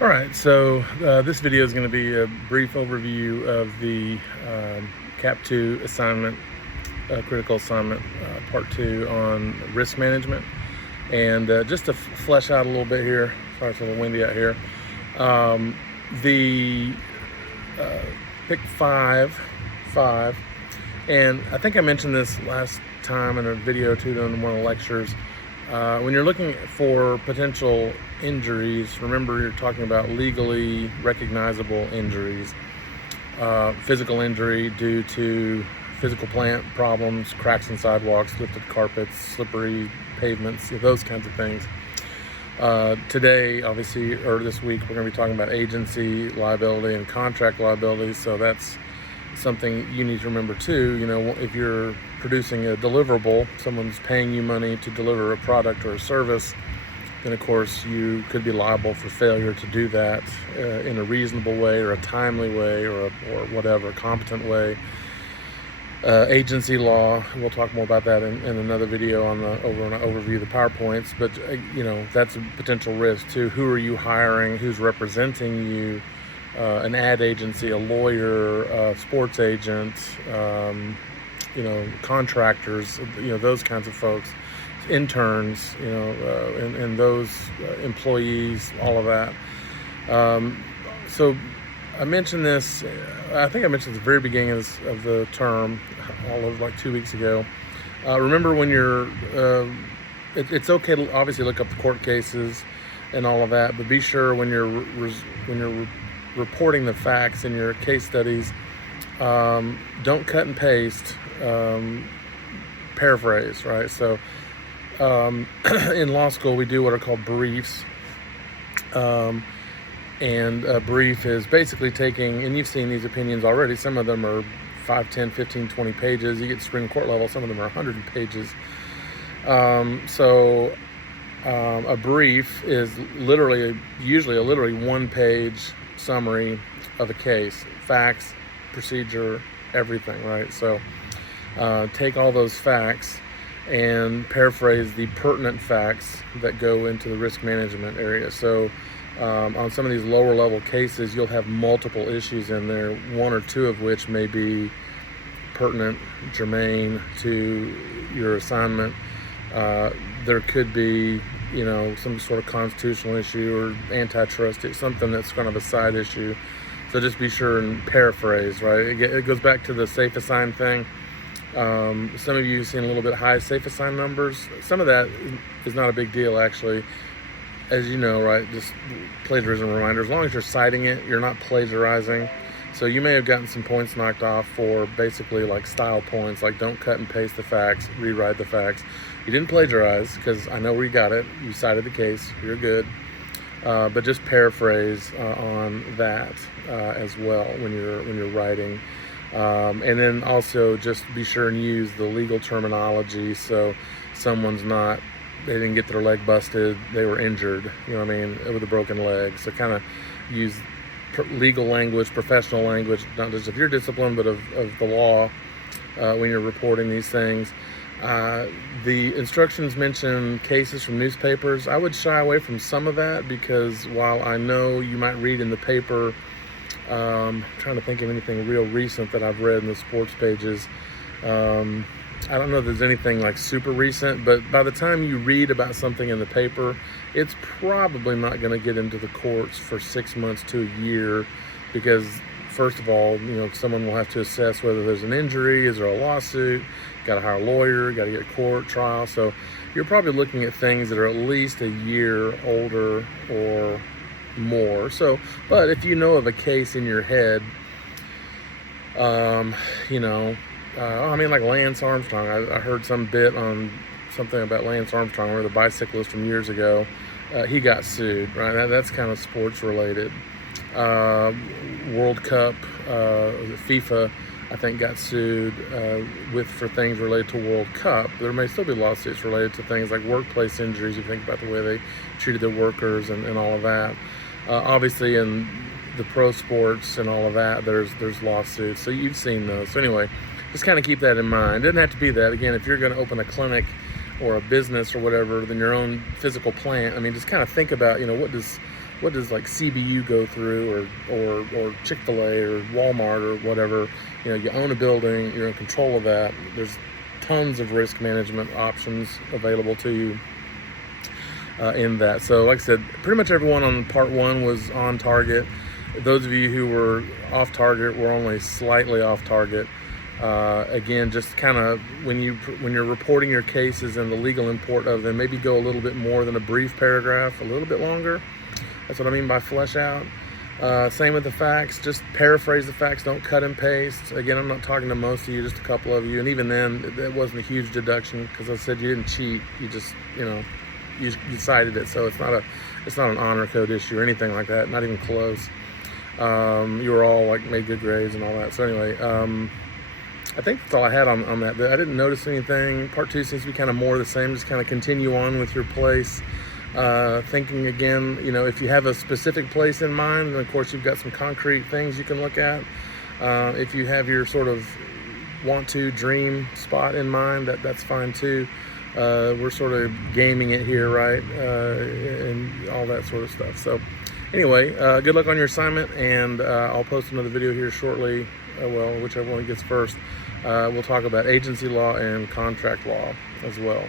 All right, so this video is going to be a brief overview of the CAP 2 assignment, critical assignment, part 2 on risk management. And just to flesh out a little bit here, sorry it's a little windy out here, the pick five, and I think I mentioned this last time in a video too, in one of the lectures. When you're looking for potential injuries, remember you're talking about legally recognizable injuries. Physical injury due to physical plant problems, cracks in sidewalks, lifted carpets, slippery pavements, those kinds of things. Today, obviously, or this week, we're going to be talking about agency liability and contract liability. So that's something you need to remember too. If you're producing a deliverable, someone's paying you money to deliver a product or a service, then of course you could be liable for failure to do that in a reasonable way or a timely way or whatever, competent way. Agency law, we'll talk more about that in another video on the overview of the PowerPoints, but that's a potential risk too. Who are you hiring? Who's representing you? An ad agency, a lawyer, a sports agent, contractors, those kinds of folks, interns, and those employees, all of that. So I mentioned this, I think I mentioned at the very beginning of the term, all of like 2 weeks ago. Remember when you're, it's okay to obviously look up the court cases and all of that, but be sure when you're reporting the facts in your case studies, don't cut and paste, paraphrase, right? So in law school, we do what are called briefs. And a brief is basically taking, and you've seen these opinions already, some of them are 5, 10, 15, 20 pages. You get to Supreme Court level, some of them are 100 pages. A brief is usually a literally one-page summary of a case, facts, procedure, everything, right? So take all those facts and paraphrase the pertinent facts that go into the risk management area. So on some of these lower level cases, you'll have multiple issues in there, one or two of which may be pertinent, germane to your assignment. There could be some sort of constitutional issue or antitrust, something that's kind of a side issue. So just be sure and paraphrase, right? It goes back to the safe assign thing. Some of you have seen a little bit high safe assign numbers. Some of that is not a big deal, actually. As you know, right, just plagiarism reminder, as long as you're citing it, you're not plagiarizing. So you may have gotten some points knocked off for basically like style points, like don't cut and paste the facts, rewrite the facts. You didn't plagiarize, because I know where you got it. You cited the case, you're good. But just paraphrase on that as well when you're writing. And then also just be sure and use the legal terminology, so someone's not, they didn't get their leg busted, they were injured, with a broken leg. So kind of use legal language, professional language, not just of your discipline, but of the law when you're reporting these things. The instructions mention cases from newspapers. I would shy away from some of that, because while I know you might read in the paper, I'm trying to think of anything real recent that I've read in the sports pages. I don't know if there's anything like super recent, but by the time you read about something in the paper, it's probably not going to get into the courts for 6 months to a year, because first of all, someone will have to assess whether there's an injury, is there a lawsuit, got to hire a lawyer, got to get a court trial. So you're probably looking at things that are at least a year older or more. So, but if you know of a case in your head, like Lance Armstrong. I heard some bit on something about Lance Armstrong, or the bicyclist from years ago. He got sued, right? That's kind of sports related. World Cup, FIFA, I think, got sued for things related to World Cup. There may still be lawsuits related to things like workplace injuries. You think about the way they treated their workers and all of that. Obviously, in the pro sports and all of that, there's lawsuits. So you've seen those. So anyway, just kind of keep that in mind. It doesn't have to be that. Again, if you're going to open a clinic or a business or whatever than your own physical plant, just kind of think about, what does what does like CBU go through, or Chick-fil-A or Walmart or whatever. You know, you own a building, you're in control of that. There's tons of risk management options available to you in that. So like I said, pretty much everyone on part 1 was on target. Those of you who were off target were only slightly off target. Again, just kind of when you're reporting your cases and the legal import of them, maybe go a little bit more than a brief paragraph, a little bit longer. That's what I mean by flesh out. Same with the facts, just paraphrase the facts, don't cut and paste. Again, I'm not talking to most of you, just a couple of you, and even then, it wasn't a huge deduction, because I said you didn't cheat, you just, you cited it, so it's not an honor code issue or anything like that, not even close. You were all like made good grades and all that. So anyway, I think that's all I had on that. But I didn't notice anything. Part 2 seems to be kind of more the same. Just kind of continue on with your place. Thinking again, if you have a specific place in mind, then of course you've got some concrete things you can look at. If you have your sort of want to dream spot in mind, that's fine too. We're sort of gaming it here, right? And all that sort of stuff. So anyway, good luck on your assignment, and I'll post another video here shortly. Well, whichever one gets first. We'll talk about agency law and contract law as well.